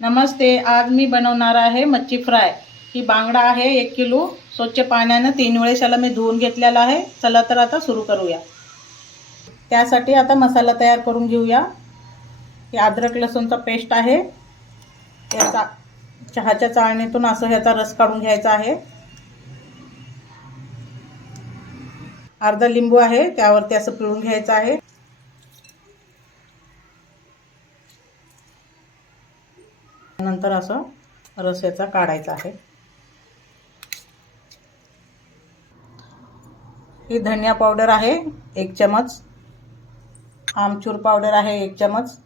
नमस्ते आज मी बनवणार आहे मच्छी फ्राय. ही बांगडा आहे एक किलो. स्वच्छ पाण्यानं तीन वेळेस याला मी धुवून घेतलेला आहे. चला तर आता सुरू करूया. त्यासाठी आता मसाला तयार करून घेऊया. हे अद्रक लसूणचा पेस्ट आहे. याचा चहाच्या चाळणीतून असं ह्याचा रस काढून घ्यायचा आहे. अर्धा लिंबू आहे त्यावरती असं पिळून घ्यायचं आहे. नंतर असं रस याचा काढायचा आहे. ही धनिया पावडर आहे एक चमच. आमचूर पावडर आहे एक चमच.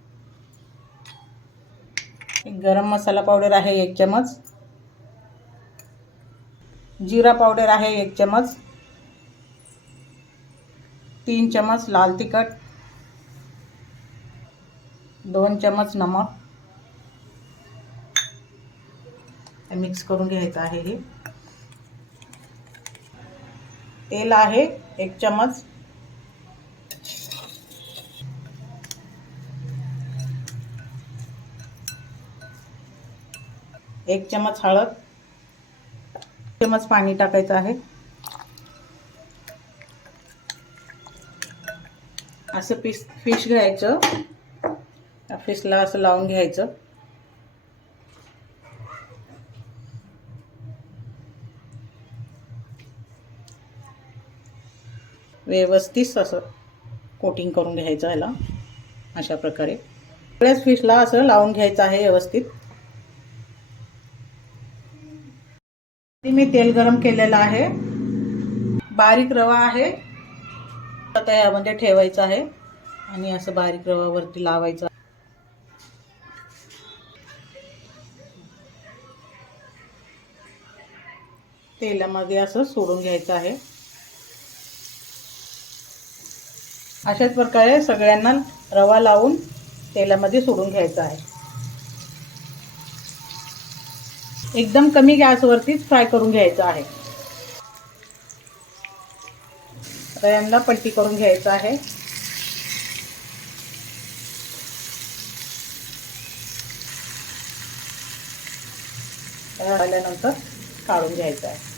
एक गरम मसाला पावडर आहे एक चमच. जिरा पावडर आहे एक चमच. तीन चमच लाल तिखट. दोन चमच नमक. मिक्स करून घ्यायचं आहे हे. तेल आहे एक चमच. एक चमच हळद. चमच पाणी टाकायचं आहे. असं फिश फिश घ्यायचं. फिशला असं लावून घ्यायचं. व्यवस्थित असं कोटिंग करून घ्यायचं ह्याला अशा प्रकारे. सगळ्याच फिशला असं लावून घ्यायचं आहे व्यवस्थित. मी तेल गरम केलेलं आहे. बारीक रवा आहे. आता यामध्ये ठेवायचं आहे. आणि असं बारीक रवावरती लावायचं तेलामध्ये असं सोडून घ्यायचं आहे. अशाच प्रकारे सगळ्यांना रवा लावून तेलामध्ये सोडून घ्यायचा आहे. एकदम कमी गॅसवरतीच फ्राय करून घ्यायचा आहे. रव्यांना पलटी करून घ्यायचं आहे. आल्यानंतर काढून घ्यायचं आहे.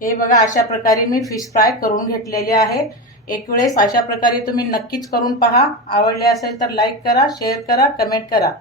हे बघा अशा प्रकारे मी फिश फ्राय करून घेतलेले आहे एक वेळेस अशा प्रकारे तुम्ही नक्कीच करून पहा. आवडले असेल तर लाईक करा शेअर करा कमेंट करा.